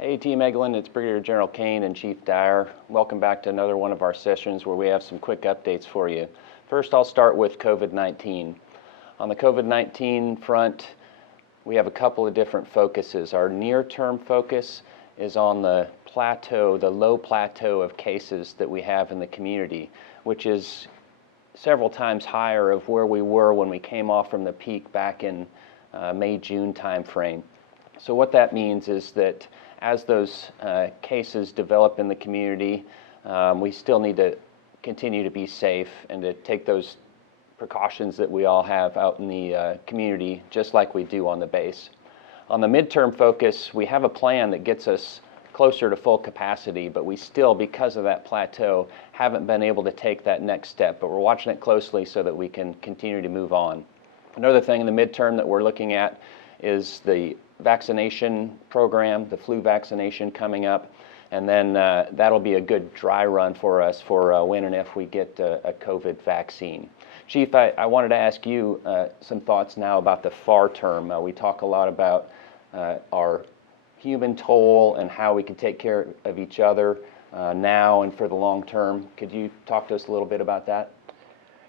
Hey Team Eglin, it's Brigadier General Kane and Chief Dyer. Welcome back to another one of our sessions where we have some quick updates for you. First, I'll start with COVID-19. On the COVID-19 front, we have a couple of different focuses. Our near-term focus is on the plateau, the low plateau of cases that we have in the community, which is several times higher of where we were when we came off from the peak back in May-June timeframe. So what that means is that as those cases develop in the community, we still need to continue to be safe and to take those precautions that we all have out in the community, just like we do on the base. On the midterm focus, we have a plan that gets us closer to full capacity, but we still, because of that plateau, haven't been able to take that next step, but we're watching it closely so that we can continue to move on. Another thing in the midterm that we're looking at is the vaccination program, the flu vaccination coming up, and then that'll be a good dry run for us for when and if we get a COVID vaccine. Chief, I wanted to ask you some thoughts now about the far term. We talk a lot about our human toll and how we can take care of each other now and for the long term. Could you talk to us a little bit about that?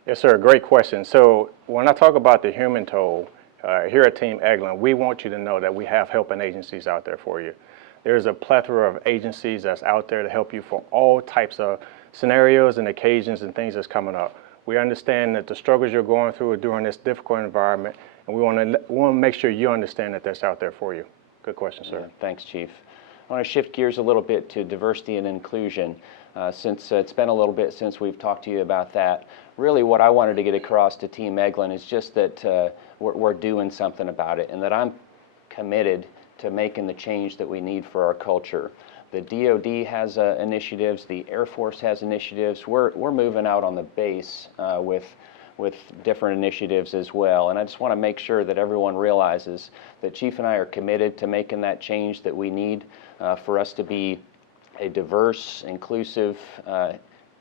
Yes, sir. Great question. So when I talk about the human toll, here at Team Eglin, we want you to know that we have helping agencies out there for you. There's a plethora of agencies that's out there to help you for all types of scenarios and occasions and things that's coming up. We understand that the struggles you're going through during this difficult environment, and we want to make sure you understand that that's out there for you. Good question, sir. Yeah, thanks, Chief. I want to shift gears a little bit to diversity and inclusion. Since it's been a little bit since we've talked to you about that, really what I wanted to get across to Team Eglin is just that we're doing something about it, and that I'm committed to making the change that we need for our culture. The DoD has initiatives, the Air Force has initiatives. We're moving out on the base with different initiatives as well. And I just want to make sure that everyone realizes that Chief and I are committed to making that change that we need for us to be a diverse, inclusive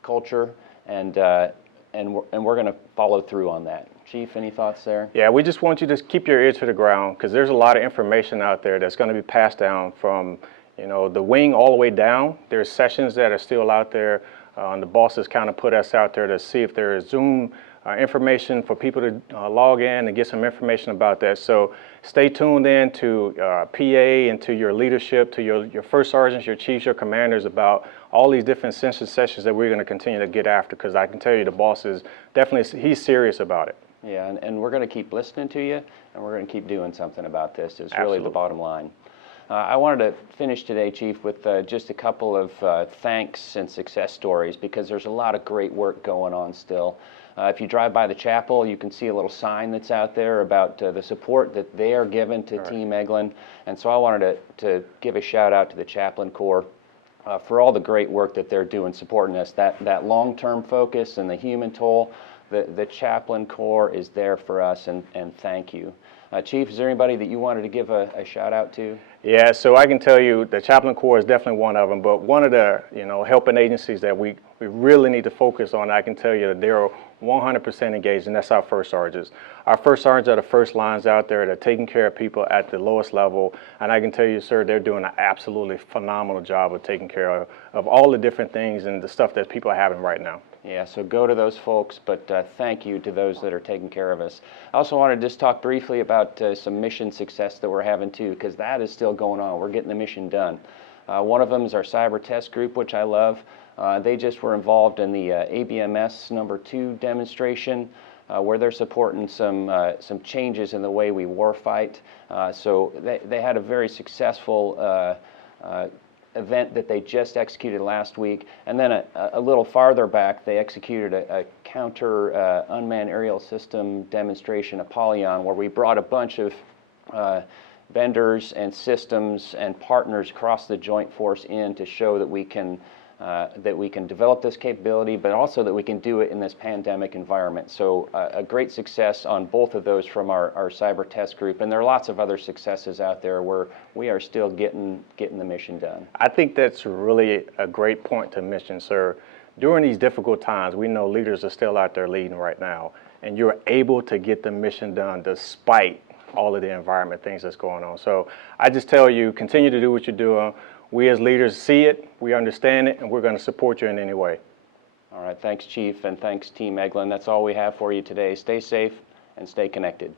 culture, and we're going to follow through on that. Chief, any thoughts there? Yeah, we just want you to keep your ear to the ground, because there's a lot of information out there that's going to be passed down from the wing all the way down. There's sessions that are still out there. The bosses kind of put us out there to see if there is Zoom information for people to log in and get some information about that. So stay tuned in to PA and to your leadership, to your first sergeants, your chiefs, your commanders about all these different sessions that we're going to continue to get after, because I can tell you the boss is definitely, he's serious about it. Yeah, and we're going to keep listening to you, and we're going to keep doing something about this. It's Absolutely. Really the bottom line. I wanted to finish today, Chief, with just a couple of thanks and success stories, because there's a lot of great work going on still. If you drive by the chapel, you can see a little sign that's out there about the support that they are giving to Team Eglin. And so I wanted to give a shout out to the Chaplain Corps for all the great work that they're doing supporting us. That long-term focus and the human toll, the Chaplain Corps is there for us, and thank you. Chief, is there anybody that you wanted to give a shout out to? Yeah, so I can tell you the Chaplain Corps is definitely one of them, but one of the helping agencies that we really need to focus on, I can tell you that they're 100% engaged, and that's our first sergeants. Our first sergeants are the first lines out there. They're taking care of people at the lowest level, and I can tell you, sir, they're doing an absolutely phenomenal job of taking care of all the different things and the stuff that people are having right now. Yeah, so go to those folks, but thank you to those that are taking care of us. I also want to just talk briefly about some mission success that we're having too, because that is still going on. We're getting the mission done. One of them is our cyber test group, which I love. They just were involved in the ABMS #2 demonstration, where they're supporting some changes in the way we warfight. So they had a very successful event that they just executed last week, and then a little farther back they executed a counter unmanned aerial system demonstration, Apollyon, where we brought a bunch of vendors and systems and partners across the Joint Force in to show that we can develop this capability, but also that we can do it in this pandemic environment. So a great success on both of those from our cyber test group, and there are lots of other successes out there where we are still getting the mission done. I think that's really a great point to mention, sir. During these difficult times, we know leaders are still out there leading right now, and you're able to get the mission done despite all of the environment things that's going on. So I just tell you, continue to do what you're doing. We as leaders see it, we understand it, and we're going to support you in any way. All right, thanks, Chief, and thanks, Team Eglin. That's all we have for you today. Stay safe and stay connected.